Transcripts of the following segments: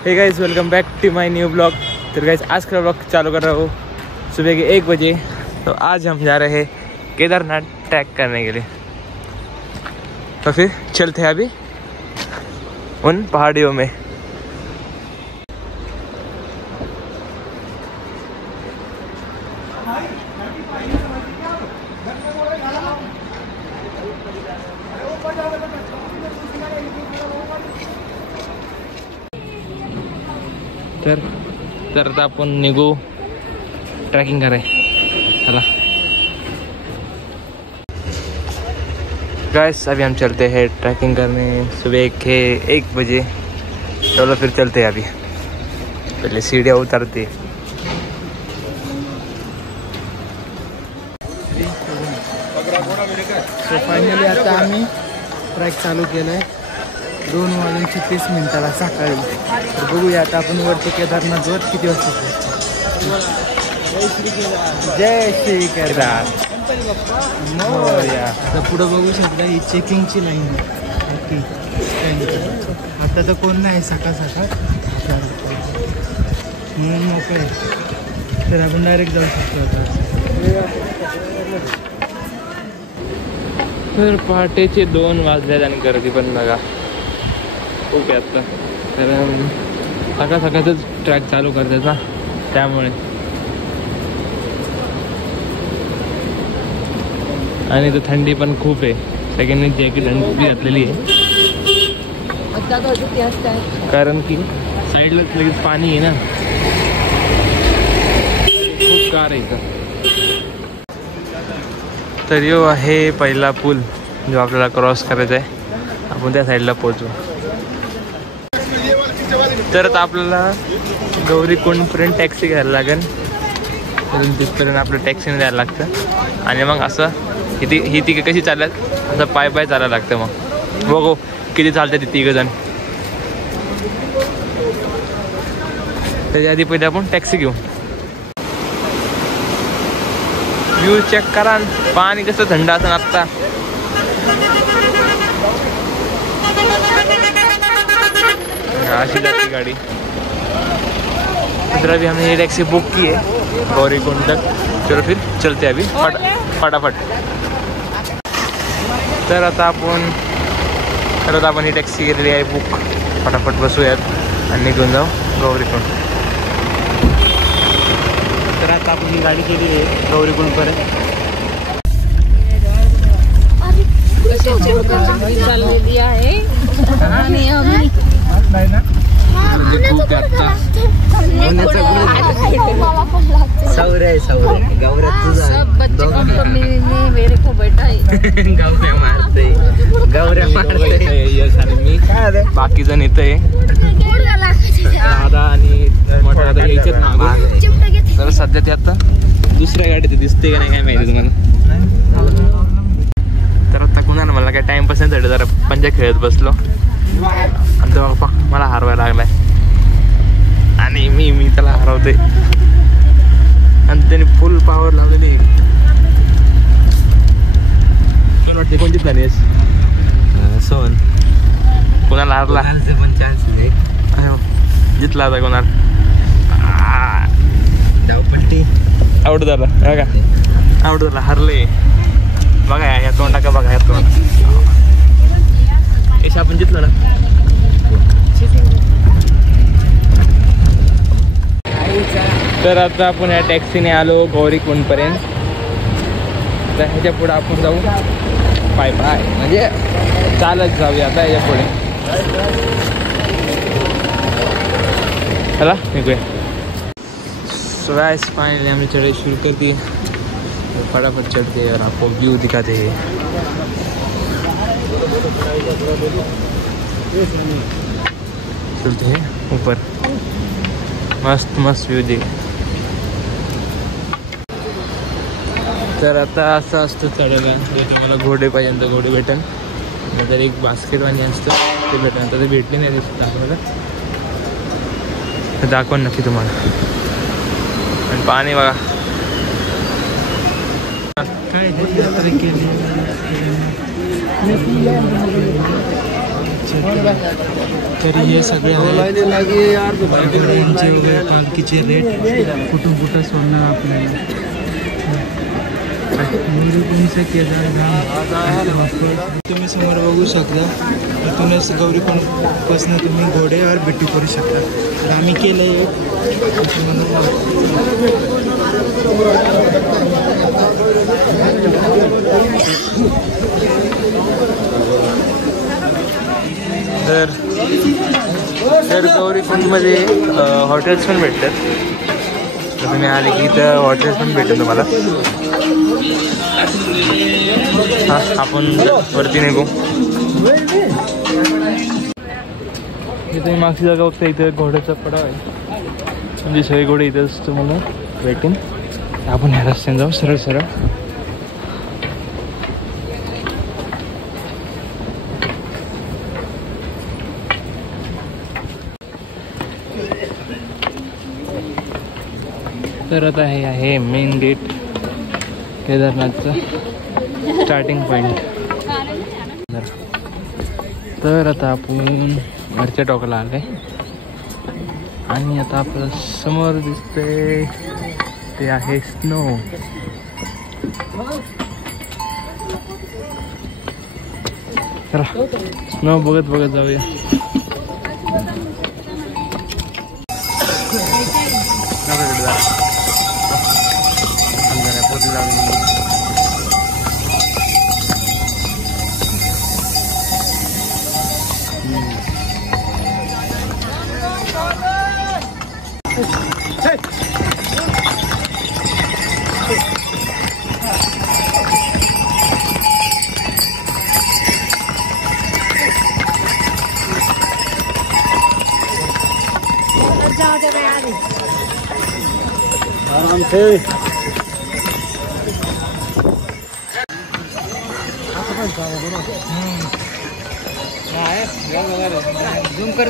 Hey guys welcome back to my new blog. तो guys आज का ब्लॉग चालू कर रहा हूँ सुबह के 1 बजे। तो आज हम जा रहे हैं केदारनाथ ट्रैक करने के लिए। तो फिर चलते हैं अभी उन पहाड़ियों में। तर आता आपण निघू ट्रॅकिंग कराय। चला गाइस अभी हम चलते हैं ट्रैकिंग करने सुबह के 1 बजे। चलो फिर चलते हैं। अभी पहले सीढ़ियाँ उतरते। सो फायनली आता आम्ही ट्रॅक चालू केलं आहे 2:30 सकाळी। तर बघूया आता आपण वरती केदारनाथवर किती वाजता। जय श्री केदार मोरया। आता पुढं बघू शकता ही चेकिंगची लाईन आहे। आता तर कोण नाही सकाळ म्हणून मोकळे। तर आपण डायरेक्ट जाऊ शकतो आता। तर पहाटेचे 2 वाजले आणि गर्दी पण बघा खूप आहे आता। तर सकाळच ट्रॅक चालू करतायचा त्यामुळे। आणि तर थंडी पण खूप आहे। सगळ्यांनी जॅकेट थंडी घातलेली आहे कारण की साईडला लगेच पाणी आहे ना, खूप कार आहे इथं। तर यो आहे पहिला पूल जो आपल्याला क्रॉस करायचा आहे। आपण त्या साईडला पोहोचू। तर आता आपल्याला गौरीकुंडपर्यंत टॅक्सी घ्यायला लागेल। तिथपर्यंत आपलं टॅक्सीने द्यायला लागतं आणि मग असं ही तिघं कशी चालत असं पाय चालायला लागतं। मग बघू किती चालतं ती 3 जण। त्याच्या आधी पहिले आपण टॅक्सी घेऊ। व्ह्यू चेक करा। पाणी कसं थंड असं आत्ता। अशी जाती गाड़ी। इधर अभी हमने ये टैक्सी बुक की है गौरीकुंड तक। चलो फिर चलते अभी फटाफट। तर आता आपण ही टॅक्सी केलेली आहे बुक। फटाफट बसूयात आणि निघून जाऊ गौरीकुंड। तर आता आपण ही गाडी केली आहे गौरीकुंडपर्यंत। चाललेली आहे आणि आम्ही सब बच्चे कंपनी में मेरे को बैठा है। गौऱ्या मारते मी बाकी जण येत आहे। दादा आणि मोठा दादा यायच्यात मागे। तर सध्या ते आता दुसऱ्या गाडीत दिसते का नाही काय माहिती तुम्हाला। तर आता कुणाला मला काय टाइमपास नाही झालं, जरा पंजा खेळत बसलो आणि तेव्हा बाप्पा मला हरवायला लागलाय आणि मी त्याला हरवते आणि त्याने फुल पॉवर लावलेली। मला वाटते कोणतीच झाली सोन कोणाला हरला पण चान्स जितला आता कोणाला धावपट्टी आउट झाला बघा। आउट झाला हरले बघा। या तोंडा का बघा, या तोंड एश आपण जितलं ना। तर आता आपण या टॅक्सीने आलो गौरीकुंडपर्यंत। तर ह्याच्या पुढे आपण जाऊ पाय म्हणजे चालत जाऊया आता याच्या पुढे। चला निघूया। सो गाइस फाइनली हमने चढ़ाई शुरू कर दी। फटाफट चढ़ते और आपको व्यू दिखाते हैं। चलते हैं ऊपर, मस्त व्यू दे। तर आता असं असतं चढायला। तुम्हाला घोडे पाहिजे तर घोडे भेटेल, नंतर एक बास्केटवाणी असतं ते भेटेल। तर ते भेटले नाही दिसत आपल्याला, तर दाखवून नक्की तुम्हाला। आणि पाणी बघा तर हे सगळे आहेत घोड्यांचे वगैरे पालखीचे रेट कुठून कुठं सोडणार आपल्याला. तुम्ही समोर बघू शकता. इथूनच गौरीकुंडपासून तुम्ही घोड्यावर भेटी करू शकता. तर आम्ही केलं एक तर गौरीकुंडमध्ये हॉटेल्स पण भेटतात. तर तुम्ही आले की इथं हॉटेल्स पण भेटेल तुम्हाला. हां आपण वरती निघू. इथे मागची जागा बघता इथं घोड्याचा पडाव आहे. म्हणजे सगळे घोडे इथंच तुम्हाला भेटेन. आपण ह्या रस्त्याने जाऊ सरळ सरळ. तर आता हे आहे मेन गेट केदारनाथचं स्टार्टिंग पॉईंट. तर आता आपण वरच्या टोकाला आले आणि आता आपलं समोर दिसतंय ते आहे स्नो. चला स्नो बघत बघत जाऊया. आराम से झूम कर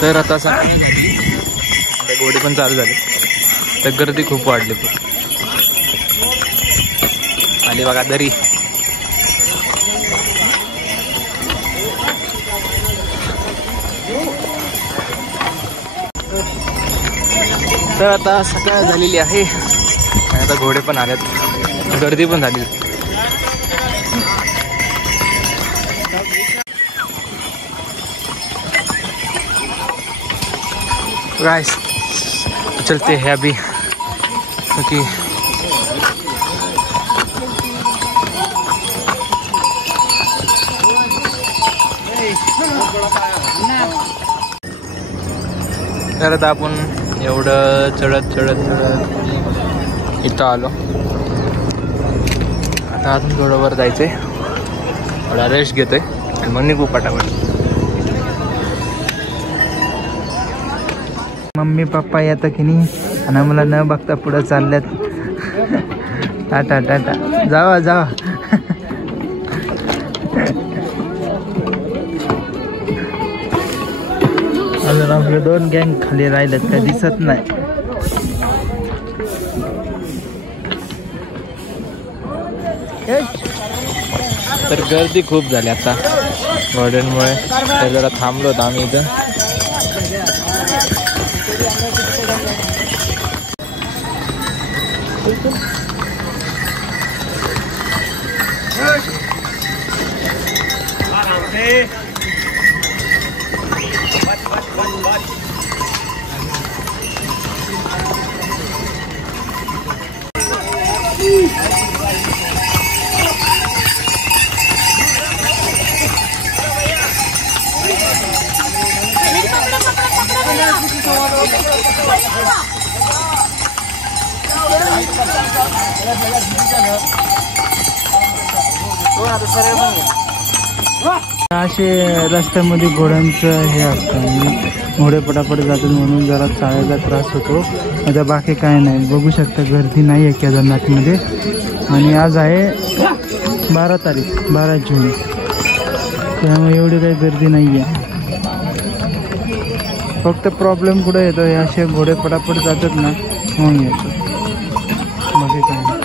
तर आता घोडे पण चालू झाले. तर गर्दी खूप वाढली. आली बघा दरी. तर आता सकाळ झालेली आहे आणि आता घोडे पण आल्यात. गर्दी पण झाली. गाइस चलते हैं अभी क्योंकि तर आता आपण एवढं चढत इथं आलो. आता अजून थोडं वर जायचंय. थोडा रेस्ट घेतोय आणि मग निघू पटापट. मम्मी पप्पा येतं की नाही आणि मला न बघता पुढं चालल्यात. टाटा टाटा जावा जावा. अजून आपले 2 गँग खाली राहिलेत काय दिसत नाही. तर गर्दी खूप झाली आता घोड्यांमुळे. तर जरा थांबलो होतो आम्ही इथं. असे रस्त्यामध्ये घोड्यांचं हे असतं. घोडे पटापट जातात म्हणून जरा चालायला त्रास होतो. आता बाकी काय नाही. बघू शकता गर्दी नाही आहे केदारनाथमध्ये. आणि आज आहे 12 तारीख 12 जून, त्यामुळे एवढी काही गर्दी नाही आहे. फक्त प्रॉब्लेम कुठे येतो, हे असे घोडे पटापट जातात ना म्हणून येतो, बाकी काय नाही.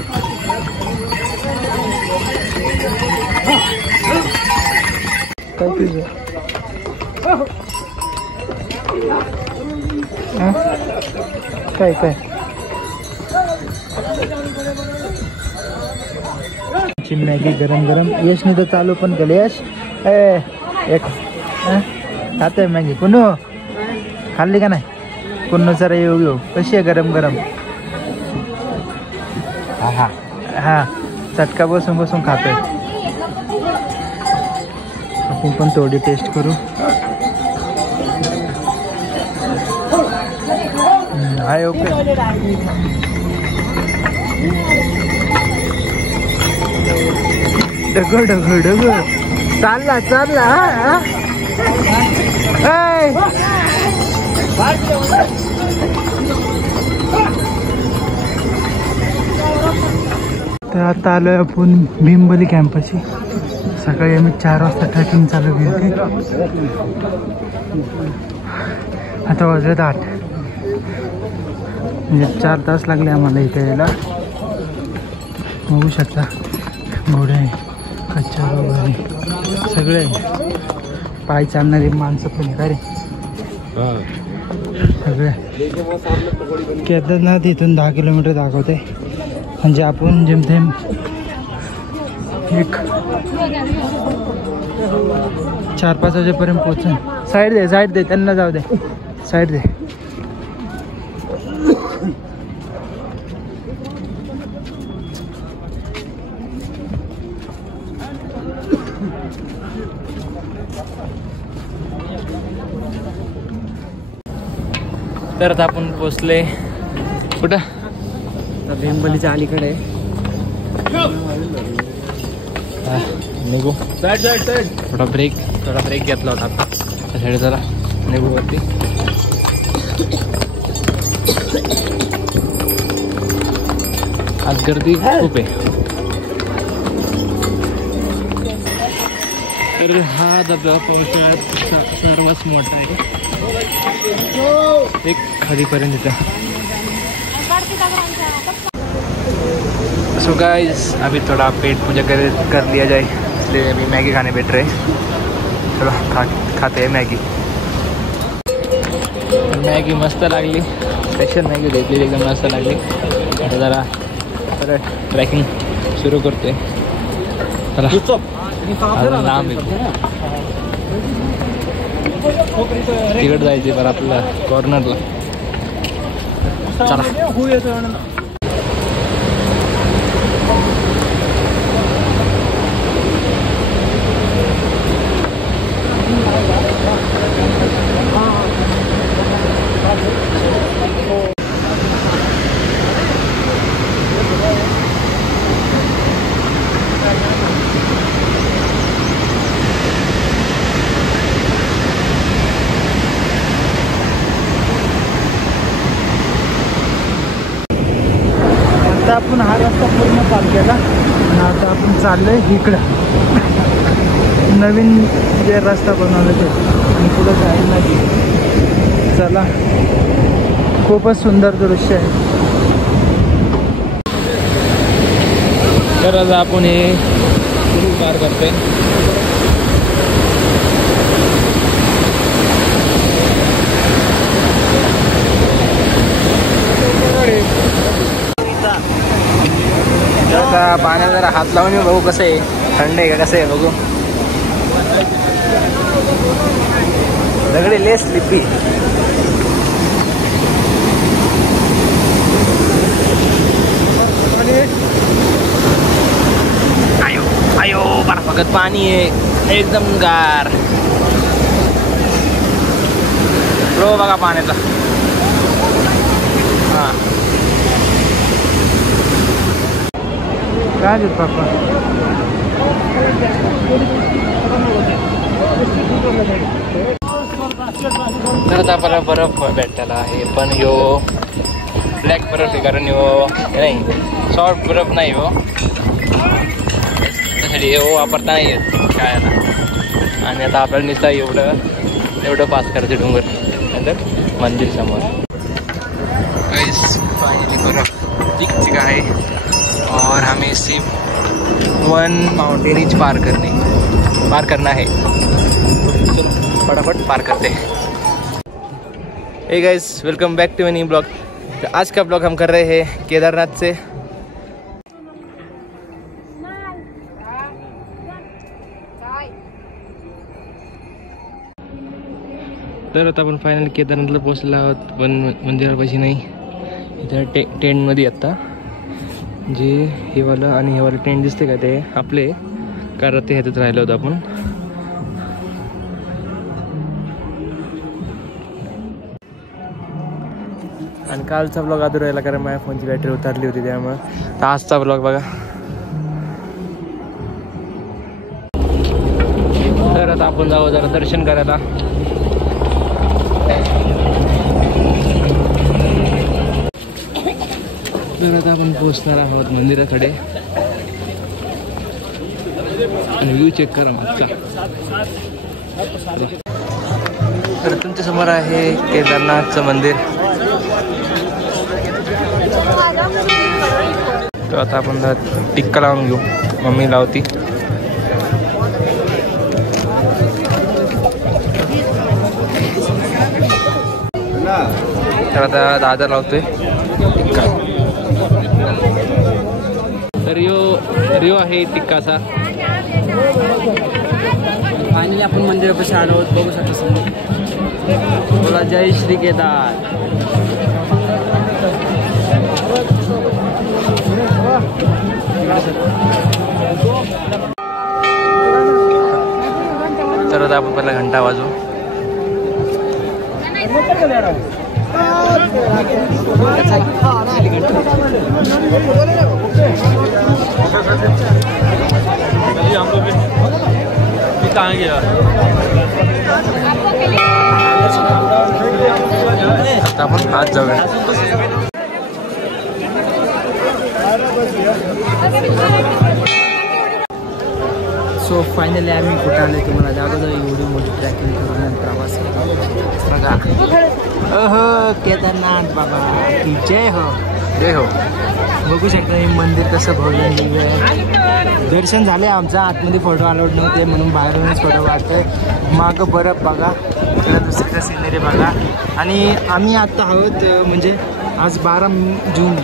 काय तुझं काय काय मॅगी गरम गरम यशने तर चालू पण केलं. यश एक खाते मॅगी. कुणू खाल्ली का नाही? कुणू जरा येऊ घेऊ. कशी आहे गरम गरम? हा हा चटका बसून बसून खातोय. आपण पण थोडी टेस्ट करू. हाय ओके. डगळ डगळ डगळ चालला चालला. हा तर आता आलोय आपण भीमबली कॅम्पशी. सकाळी आम्ही 4 वाजता ट्रेकिंग चालू केली होती. आता वाजले 8, म्हणजे 4 तास लागले आम्हाला इथे यायला. बघू शकता घोडे, कच्चा वगैरे सगळे, पाय चालणारी माणसं पण आहे का रे सगळे. केदारनाथ इथून 10 किलोमीटर दाखवते, म्हणजे आपण जेमतेम एक 4-5 वाजेपर्यंत पोहोचून. साईड दे साईड दे, त्यांना जाऊ दे, साईड दे. तर आता आपण पोचले कुठं? भीमबलीच्या अलीकडे. निघू. थोडा ब्रेक घेतला होता आता त्यासाठी. जरा निघू वरती. आज गर्दी खूप आहे. तर हा धबधबा पावसाळ्यात सर्वात मोठा आहे, एक खालीपर्यंत इथं. सो गाइस अभी थोड़ा पेट पूजा कर लिया जाए, इसलिए अभी मैगी खाने बैठ रहे. चलो खाते हैं मैगी. मैगी मस्त लागली, स्पेशल मैगी घेतली, एकदम मस्त लागली. आता जरा परत ट्रॅकिंग सुरू करते. चला लांब तिकड जायचे बरं आपल्याला कॉर्नरला. चला. आता आपण हा रस्ता पूर्ण पार केला आणि आता आपण चाललोय इकडं नवीन जे रस्ता बनवला ते, आणि पुढं जायला नाही. चला, खूपच सुंदर दृश्य आहे. तर आज आपण हे पार करतोय. आता पाण्यात जरा हात लावून बघू कसं आहे, थंड आहे का कसं आहे बघू. दगडे लेस लिपी. आयो आयो बर्फागत पाणी आहे, एकदम गार. फ्लो बघा पाण्याचा. हां काय देत पापा? तर आता आपल्याला बर्फ भेटायला आहे, पण यो ब्लॅक बर्फ आहे, कारण यो नाही सॉफ्ट बर्फ नाही हो. म्हणजे हे वापरता नाही येत शाळेला. आणि आता आपल्याला नुसतं एवढं पास करायचं डोंगर नंतर मंदिर समोर. फाइनली पूरा दिख चुका है और हमें सिर्फ 1 माउंटेन ही पार करना है. चलो फटाफट पार करते हैं. Hey guys, welcome back to new blog. तो आज का ब्लॉग हम कर रहे हैं केदारनाथ से. तर आता आपण फायनल केदारनाथला पोहोचलो आहोत, पण मंदिरापाशी नाही. इथं टेंटमध्ये आत्ता जे हेवालं आणि हेवालं टेंट दिसते का, ते आपले कारण ते ह्याच्यात राहिलो होतो आपण. आणि कालचा ब्लॉग आधू राहिला कारण माझ्या फोनची बॅटरी उतरली होती, त्यामुळे तर आजचा ब्लॉग बघा. तर आता आपण जाऊ जरा दर्शन करायला. तर आता आपण पोहोचणार आहोत मंदिराकडे. आणि व्ह्यू चेक करा मागचा. तर तुमच्या समोर आहे केदारनाथचं मंदिर. तर आता आपण टिक्का लावून घेऊ. मम्मी लावती. तर आता दादा लावतोय टिक्का. तर रिओ आहे टिक्काचा. फायनली आपण मंदिरापाशी आलो आहोत, बघू शकता समोर. बोला जय श्री केदार. तर आता आपण पहिला घंटा वाजवू. आता आपण आज जाऊया. सो फायनली आम्ही कुठे आले तुम्हाला दाखवतो. एवढी मोठी ट्रॅकिंग करून प्रवास बघा. केदारनाथ बाबा की जय हो. जय हो. बघू शकता हे मंदिर कसं भरलेलं आहे. दर्शन झाले आमचं. आतमध्ये फोटो अलाउड नव्हते म्हणून बाहेरूनच फोटो काढतोय. मागं बरफ बघा, इकडं दुसरीकडे सिनरी बघा. आणि आम्ही आत्ता आहोत म्हणजे आज 12 जून.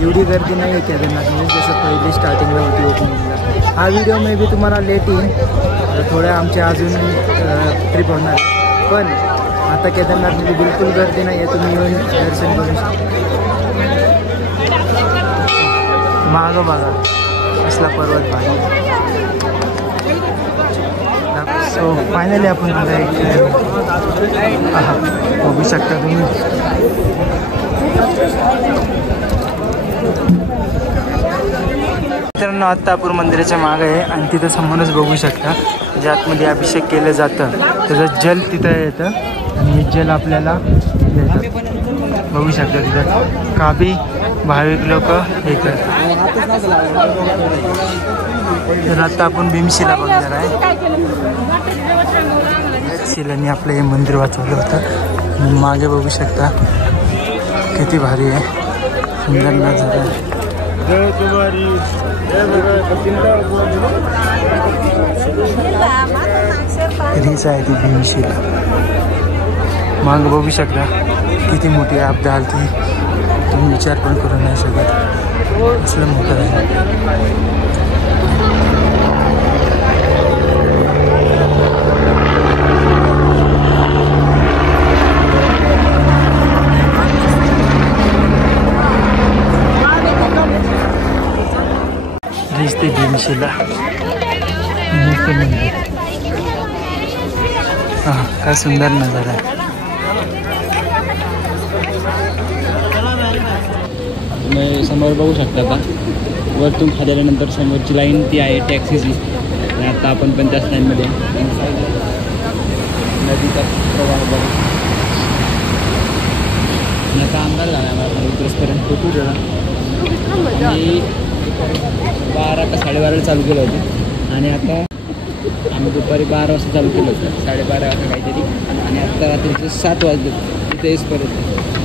एवढी गर्दी नाही आहे केदारनाथमध्ये जसं पहिली स्टार्टिंगला होती ओपनिंगला. हा व्हिडिओ मे बी तुम्हाला लेट येईल. थोड्या आमच्या अजून ट्रिप होणार, पण आता केदारनाथमध्ये बिलकुल गर्दी नाही आहे. तुम्ही येऊन दर्शन करू शकता. मागं बघा कसला पर्वत भारी. सो फायनली आपण बघू शकता तुम्ही. मित्रांनो, आत्तापूर मंदिराच्या मागे आहे आणि तिथं समोरच बघू शकता ज्या आतमध्ये अभिषेक केलं जातं त्याचं जल तिथं येतं आणि जल आपल्याला येतं. बघू शकता तिथं काबी भाविक लोक हे करतात. तर आता आपण भीमशिला बघणार आहे. शिलाने आपलं हे मंदिर वाचवलं होतं. मागे बघू शकता किती भारी आहे, सुंदर नजारा आहे. हीच आहे ती भीमशिला. मागे बघू शकता किती मोठी आपदा आली ती, तुम्ही विचार पण करू नाही शकत. असलं मोठं आहे. दिसते भीमशिला. हां, काय सुंदर नजारा आहे. समोर बघू शकता आता वरतून खाली आल्यानंतर समोरची लाईन ती आहे टॅक्सीची. आणि आता आपण पण त्याच लाईनमध्ये नदीचा प्रवाह बघू. आता अंदाज झाला आम्हाला उतरसपर्यंत होतो. आणि 12 का 12:30 चालू केलं होतं. आणि आता आम्ही दुपारी 12 वाजता चालू केलं होतं, 12:30 वाजता काहीतरी, आणि आता रात्रीचे 7 वाजले तिथे येईपर्यंत.